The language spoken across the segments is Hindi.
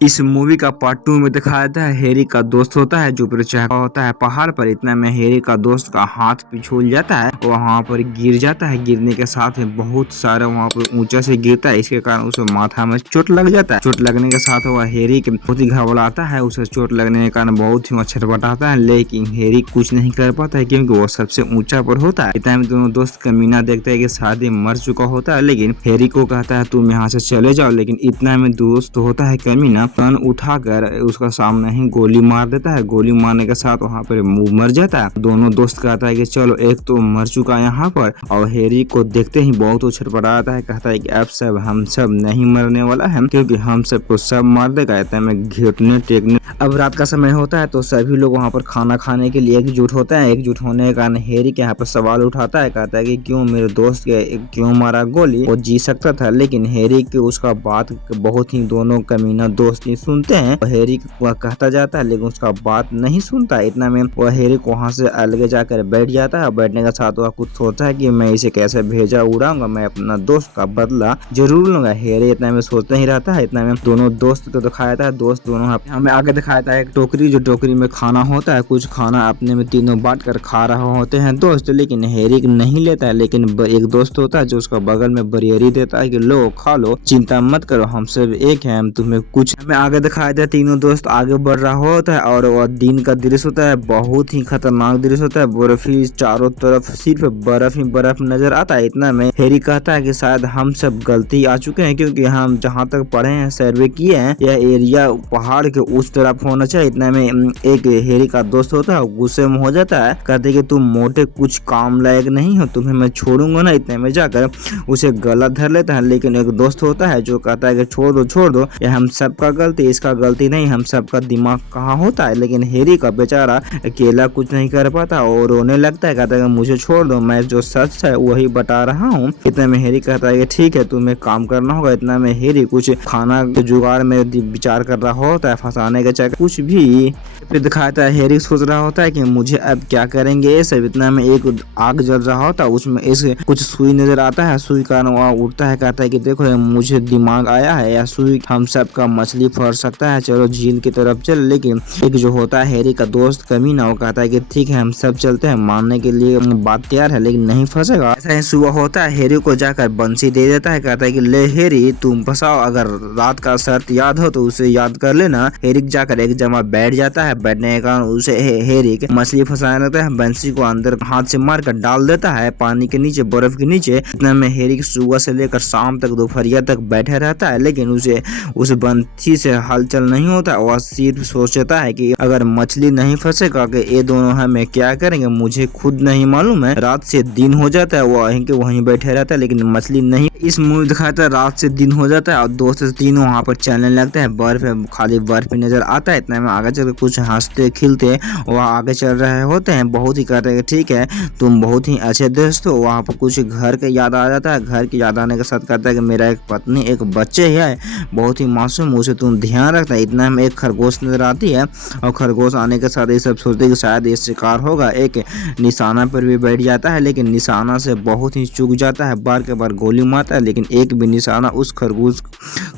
इस मूवी का पार्ट 2 में दिखाया जाता है हैरी का दोस्त होता है जो चढ़ा होता है पहाड़ पर। इतना में हैरी का दोस्त का हाथ पिछुल जाता है, वहाँ पर गिर जाता है। गिरने के साथ में बहुत सारा वहाँ पर ऊंचा से गिरता है, इसके कारण उसे माथा में चोट लग जाता है। चोट लगने के साथ वह हैरी के बहुत ही घबराता है। उसे चोट लगने के कारण बहुत ही छटपटाता है, लेकिन हैरी कुछ नहीं कर पाता है क्योंकि वो सबसे ऊंचा पर होता है। इतना में दोनों दोस्त कमीना देखते हैं कि शादी मर चुका होता है, लेकिन हैरी को कहता है तुम यहाँ से चले जाओ। लेकिन इतना में दोस्त होता है कमीना गन उठाकर उसका सामने ही गोली मार देता है। गोली मारने के साथ वहाँ पर मुंह मर जाता है। दोनों दोस्त कहता है कि चलो एक तो मर चुका है यहाँ पर, और हैरी को देखते ही बहुत छटपटाता है। कहता है कि अब सब हम सब नहीं मरने वाला है क्योंकि हम सबको सब मार देगा। इतना में घुटने टेकने अब रात का समय होता है तो सभी लोग वहाँ पर खाना खाने के लिए एकजुट होते हैं। एकजुट होने के कारण हैरी के यहाँ पर सवाल उठाता है, कहता है कि क्यों मेरे दोस्त के क्यों मारा गोली, वो जी सकता था। लेकिन हैरी के उसका बात बहुत ही दोनों कमीना दोस्त ही सुनते हैं। हैरी वह कहता जाता है लेकिन उसका बात नहीं सुनता। इतना में वह हैरी को वहाँ से अलग जाकर बैठ जाता है। बैठने के साथ वह कुछ सोचता है कि मैं इसे कैसे भेजा उड़ाऊंगा, मैं अपना दोस्त का बदला जरूर लूंगा। हैरी इतना में सोचते ही रहता है। इतना में दोनों दोस्त को दिखाया था, दोस्त दोनों हमें आगे दिखाया था एक टोकरी, जो टोकरी में खाना होता है। कुछ खाना अपने में तीनों बांट कर खा रहे होते हैं दोस्त, लेकिन हैरी नहीं लेता है। लेकिन एक दोस्त होता है जो उसका बगल में बरियरी देता है कि लो खा लो, चिंता मत करो, हम सब एक हैं, हम तुम्हें कुछ। हमें आगे दिखाया था तीनों दोस्त आगे बढ़ रहा होता है और वह दिन का दृश्य होता है। बहुत ही खतरनाक दृश्य होता है। बर्फी चारों तरफ सिर्फ बर्फ ही बर्फ नजर आता है। इतना में हैरी कहता है कि शायद हम सब गलती आ चुके हैं क्योंकि हम जहाँ तक पढ़े हैं, सर्वे किए हैं, यह एरिया पहाड़ के उस तरफ होना चाहिए। इतना में एक हैरी का दोस्त होता है, गुस्से में हो जाता है, कहते हैं कि तुम मोटे कुछ काम लायक नहीं हो, तुम्हें मैं छोड़ूंगा ना। इतने में जाकर उसे गला धर लेता है। लेकिन एक दोस्त होता है जो कहता है कि छोड़ दो, ये हम सबका गलती, इसका गलती नहीं, हम सबका दिमाग कहाँ होता है। लेकिन हैरी का बेचारा अकेला कुछ नहीं कर पाता और रोने लगता है। कहता है कि मुझे छोड़ दो, मैं जो सच है वही बता रहा हूँ। इतने में हैरी कहता है कि ठीक है, तुम्हें काम करना होगा। इतना में हैरी कुछ खाना के जुगाड़ में विचार कर रहा होता है, फंसाने के चक्कर कुछ भी। फिर दिखाता है हैरी सोच रहा होता है कि मुझे अब क्या करेंगे ये सब। इतना में एक आग जल रहा होता है, उसमें इसे कुछ सुई नजर आता है। सुई का वहाँ उठता है, कहता है कि देखो मुझे दिमाग आया है, या सुई हम सब का मछली फंस सकता है, चलो झील की तरफ चल। लेकिन एक जो होता है हैरी का दोस्त कमीना, वो कहता है कि ठीक है हम सब चलते हैं, मानने के लिए बात तैयार है लेकिन नहीं फंसेगा। ऐसा ही सुबह होता है, हैरी को जाकर बंसी दे देता है। कहता है कि ले हैरी तुम फंसाओ, अगर रात का शर्त याद हो तो उसे याद कर लेना। हैरी जाकर एक जगह बैठ जाता है। बैठने के कारण उसे हैरी मछली फंसाने लगता है। बंसी को अंदर हाथ से मार कर डाल देता है पानी के नीचे, बर्फ के नीचे। इतना में हैरी सुबह से लेकर शाम तक दोपहरिया तक बैठा रहता है, लेकिन उसे उस बंसी से हलचल नहीं होता। वह सिर्फ सोचता है कि अगर मछली नहीं फंसेगा कि ये दोनों हमें क्या करेंगे, मुझे खुद नहीं मालूम है। रात से दिन हो जाता है, वो वहीं बैठे रहता है लेकिन मछली नहीं। इस मूवी दिखाता है रात से दिन हो जाता है और दोस्त तीनों वहाँ पर चलने लगता है। बर्फ खाली बर्फ नजर आता है। इतना में आगे चल कुछ हंसते खिलते वह आगे चल रहे होते हैं। बहुत ही कहते हैं ठीक है तुम बहुत ही अच्छे दोस्त हो। वहाँ पर कुछ घर के याद आ जाता है। घर की याद आने के साथ कहता है कि मेरा एक पत्नी एक बच्चे है, बहुत ही मासूम, उसे तुम ध्यान रखना। इतना में एक खरगोश नजर आती है और खरगोश आने के साथ ये सब सोचते कि शायद ये शिकार होगा। एक निशाना पर भी बैठ जाता है, लेकिन निशाना से बहुत ही चूक जाता है। बार के बार गोली मारता है लेकिन एक भी निशाना उस खरगोश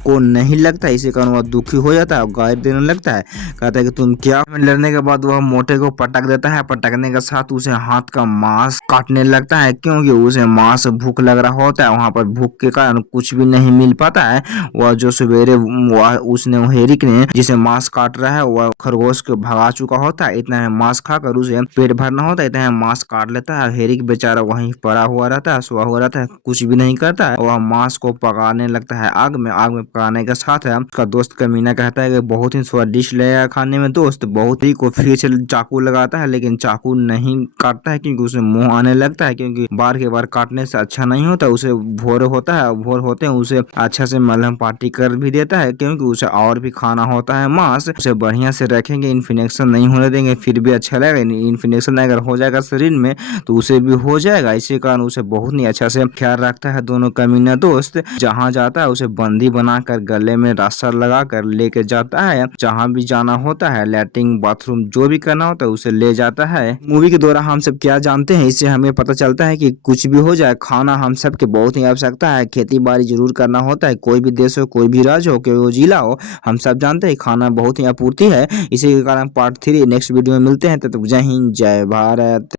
को नहीं लगता। इसी कारण वह दुखी हो जाता है और गायर देने लगता है। कहता है कि तुम क्या। लड़ने के बाद वह मोटे को पटक देता है। पटकने के साथ उसे हाथ का मांस काटने लगता है क्योंकि उसे मांस भूख लग रहा होता है। वहाँ पर भूख के कारण कुछ भी नहीं मिल पाता है। वह जो सवेरे उसने हैरिक ने जिसे मांस काट रहा है वह खरगोश को भगा चुका होता है। इतना में मांस खाकर उसे पेट भरना होता है। इतना में मांस काट लेता है। हैरिक बेचारा वहीं पड़ा हुआ रहता है, सोया हुआ रहता है, कुछ भी नहीं करता है। वह मांस को पकाने लगता है आग में। आग में पकाने के साथ है उसका दोस्त कमीना कहता है कि बहुत ही स्वादिष्ट लगेगा खाने में दोस्त। बहुत ही को फिर से चाकू लगाता है लेकिन चाकू नहीं काटता है क्योंकि उसे मुंह आने लगता है, क्योंकि बार के बार काटने से अच्छा नहीं होता। उसे भोर होता है, भोर होते हैं उसे अच्छा से मलहम पार्टी कर भी देता है क्योंकि उसे और भी खाना होता है मांस। उसे बढ़िया से रखेंगे, इन्फेक्शन नहीं होने देंगे, फिर भी अच्छा लगेगा। इन्फेक्शन अगर हो जाएगा शरीर में तो उसे भी हो जाएगा। इसी कारण उसे बहुत ही अच्छा से ख्याल रखता है दोनों कमीना दोस्त। जहाँ जाता है उसे बंदी बनाकर गले में रस्सा लगा कर लेके जाता है। जहाँ भी जाना होता है, लैट्रिन बाथरूम जो भी करना होता है उसे ले जाता है। मूवी के द्वारा हम सब क्या जानते हैं, इससे हमें पता चलता है कि कुछ भी हो जाए, खाना हम सब के बहुत ही आवश्यकता है। खेती बाड़ी जरूर करना होता है, कोई भी देश हो, कोई भी राज्य हो, कोई भी जिला हो, हम सब जानते हैं खाना बहुत ही आपूर्ति है। इसी के कारण पार्ट 3 नेक्स्ट वीडियो में मिलते हैं। तब तक जय हिंद, जय भारत।